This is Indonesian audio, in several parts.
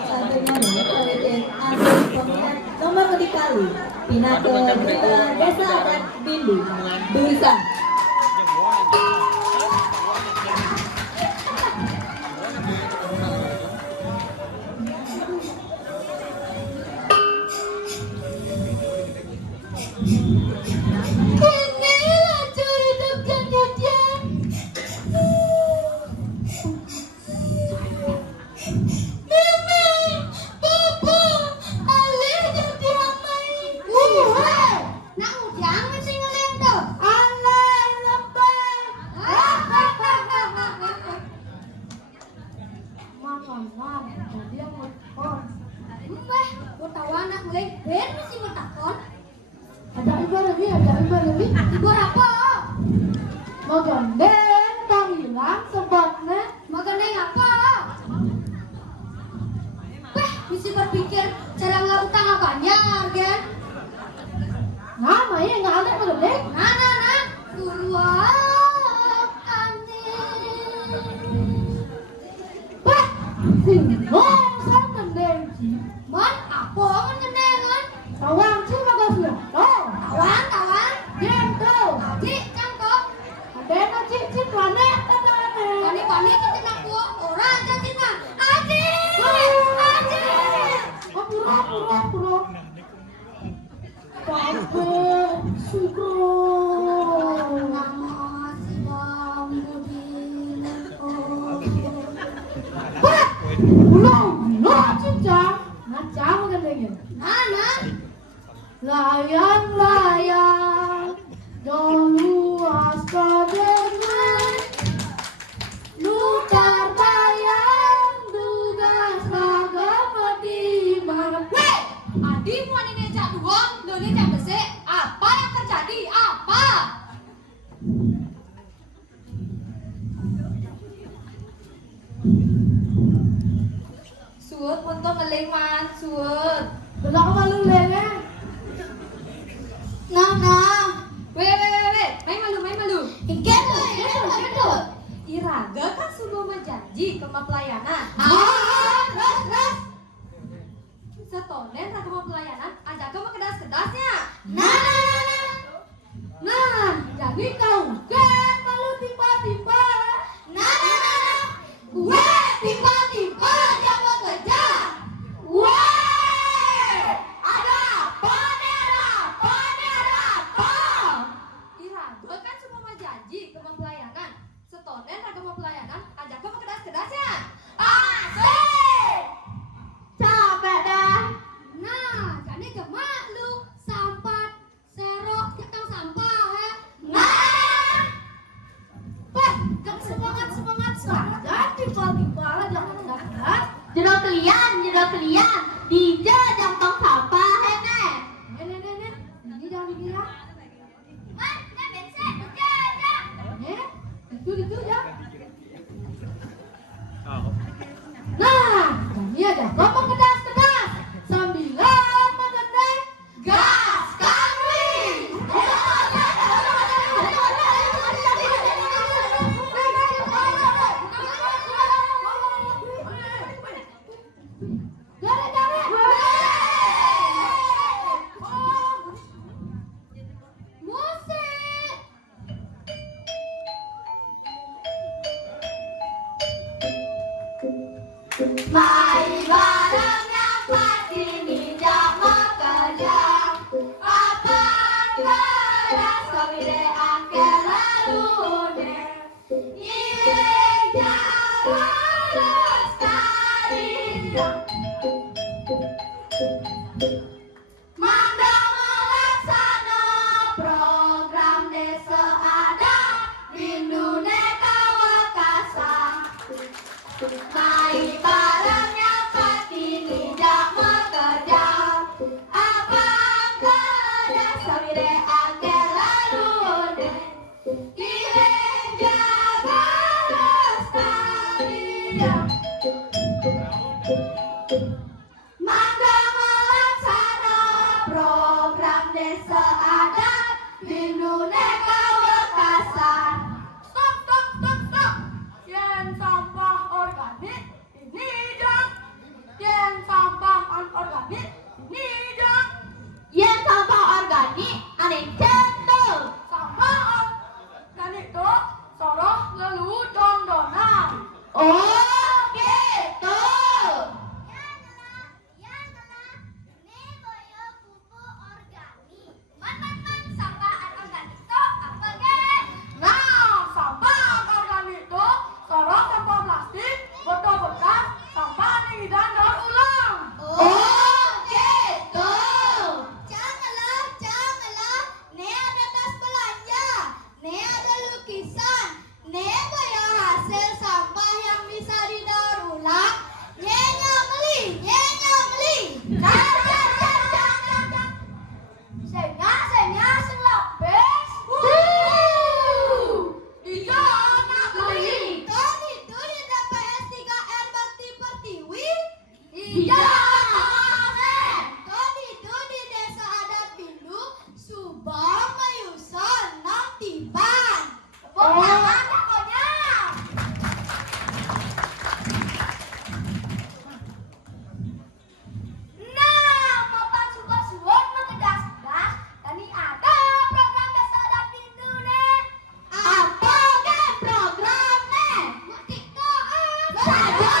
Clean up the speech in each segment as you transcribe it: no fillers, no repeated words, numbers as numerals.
Selanjutnya nih, Kabupaten ambil peminat nomor dikali pindah ke Duta Desa Adat Bindu Dusa. Libur apa? Magandeng, kang hilang sebabnya. Magandeng apa? Mesti berpikir cara ngarutang apanya, kan? Nah, Maya nggak ada magandeng. Nah. Uruak aneh. Singgong sang gendeng. Man, apa mengendengan? Tawang sih magasnya. Tawang. Gitu. Cik, cangkok. Ada cik planet. Panik kita nak buat orang jadi nak. Aji. Pura. Pakai sugro. Nama si Bang Budin. Belum cincang. Ngacang gendengnya. Nah. Layang luas kadengan lutar bayang tugas agama di mana. Adi mau ini cak duong, doni cak besek. Apa yang terjadi? Apa? Suut untuk ngeling suut. Belak malu lele. Nah. Main malu. Gitu. Iraga kan sudah menjanji ke pelayanan. Terus. Setonen raka pelayanan, ajak ke kedas-kedasnya. Nah, jadi kau kan malu tiba-tiba. Nah. Gue tiba-tiba jangan kerja. Ada apa? Iraga kan semua janji ke pelayanan. Setonen raka pelayanan, ajak ke kedas-kedasnya. Asik! Capek dah. Nah, jadi gemak lu sampat serok ketang sampah ya. Nah. Jangan semangat saja tiba-tiba jangan gas. Jedok kalian. Dija jangan tong sampah ya nih. Nih. Ini jangan dibilang. Gitu ya. Nah, kami ada ngomong kedas sambilan mengenai gas kami. Mari bareng nyapa sini jama kerja. Apa keras kami akhir lalu ingin jalan lestari. Mangga melaksana program desa adat Bindu Neka Wakasa. Mari bareng nyapa sini jama kerja. Apa keras kami akhir lalu ingin jaga lestari. Mangga melaksana program desa adat Bindu Neka Wekasan. Stop. Yang sampah organik ini dong. Yang Iya. Tadi itu di desa adat Bindu, Subang Mayuson Nang Tiban. Tepuk tangan pokoknya. Nah, Bapak Subasuwon mengedas-gedas, tadi ada program desa adat Bindu nih. Apa ke programnya? TikTok. Saja.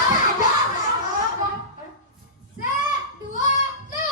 Dua, lu.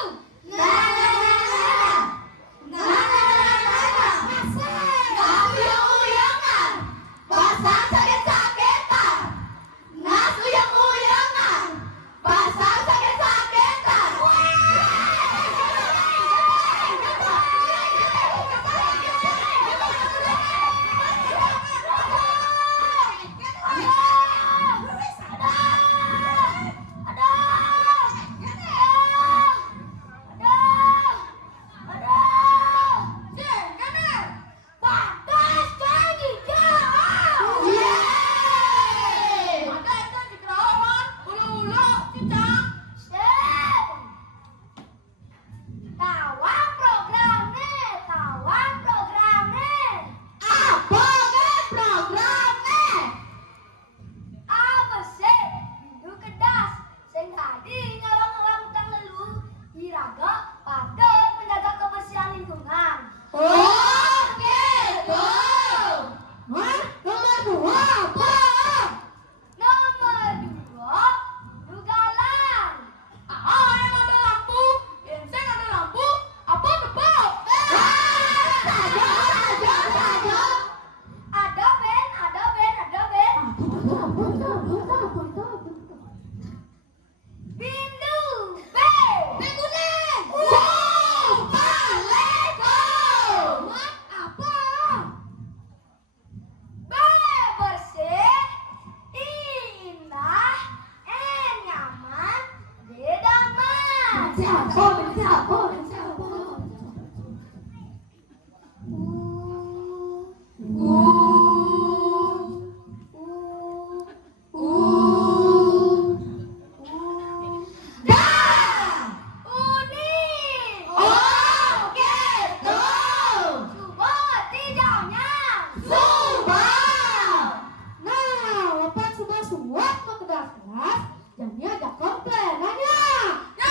Jamnya ada komplain, nanya.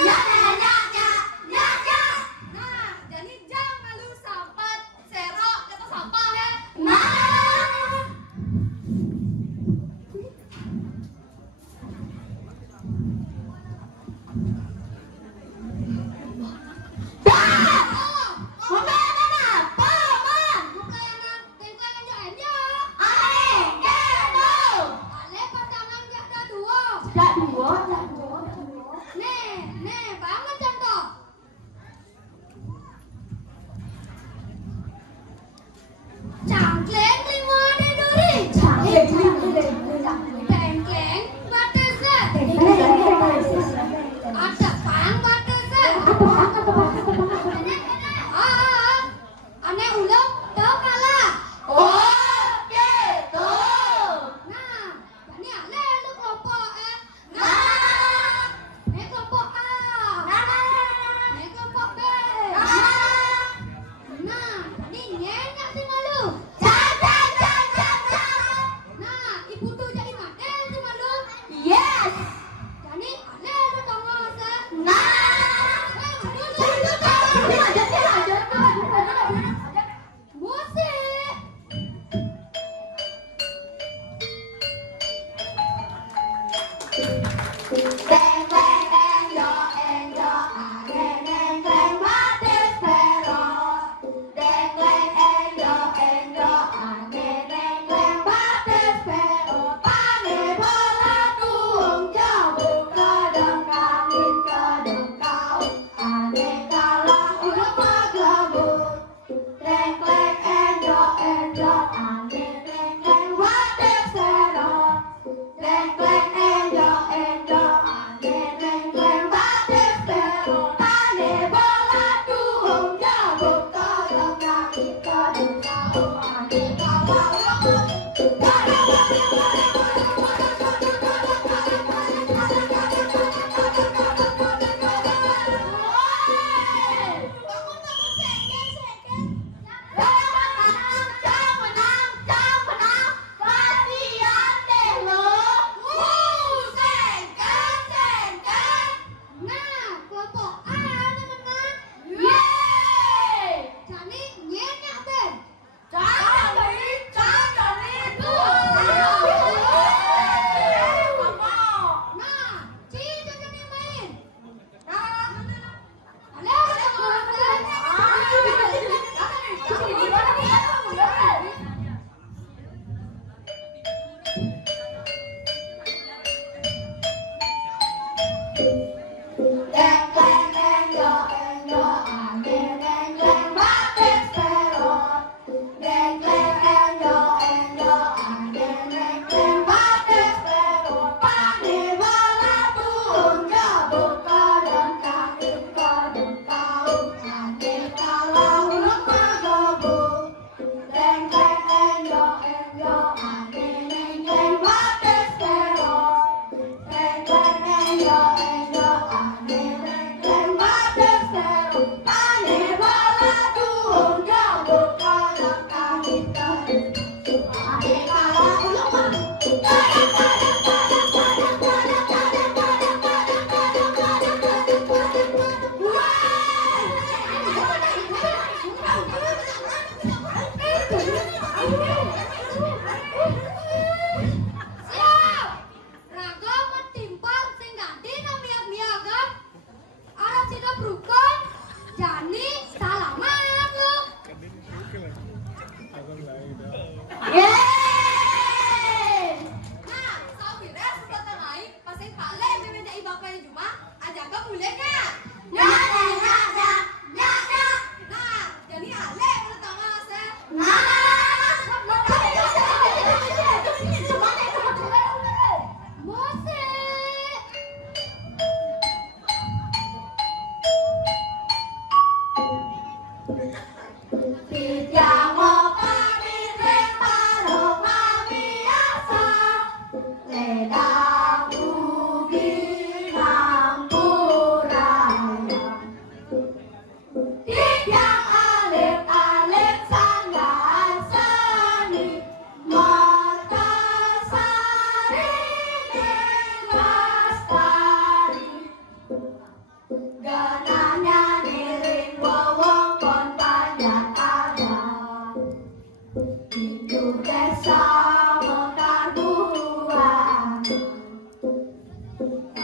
Ya. ajak ke bulannya. Ya. Nah, jadi Ale pertama saya.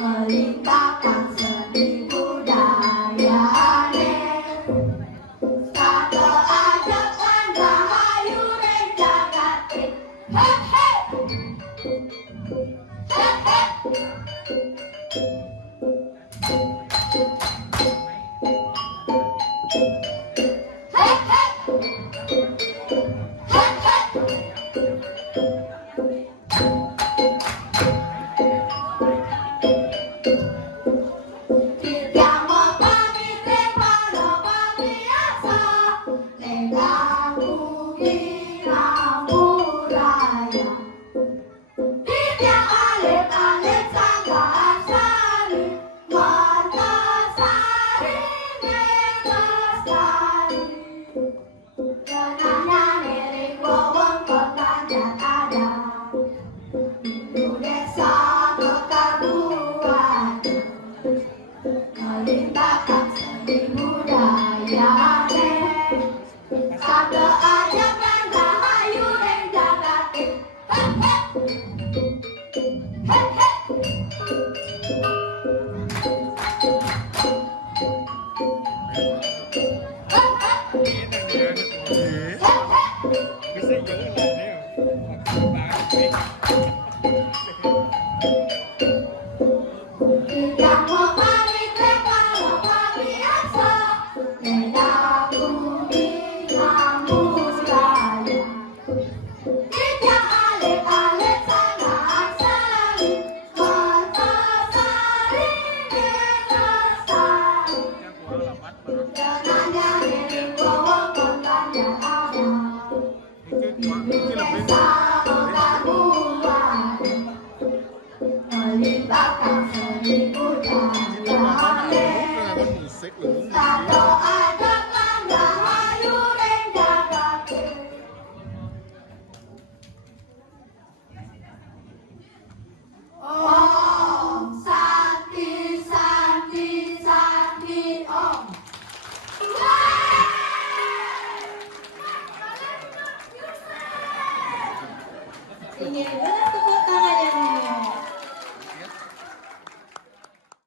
Melintahkan seni budayane Sate ajak lan rahayu ring jagate He Melintahkan seni budayane Sate ajak lan rahayu ring jagate Bisa jalan lah Yang mau pamit kalau biasa Beda bumi kampus raya Tidak alit-alit sangat sari Mertasari dilestari Dengannya diri wewengkon yang ada Di desa Mekabuan Melibatkan seni budayane musik loh. Sate ajak lan rahayu ring jagate Om Santi Om Ingin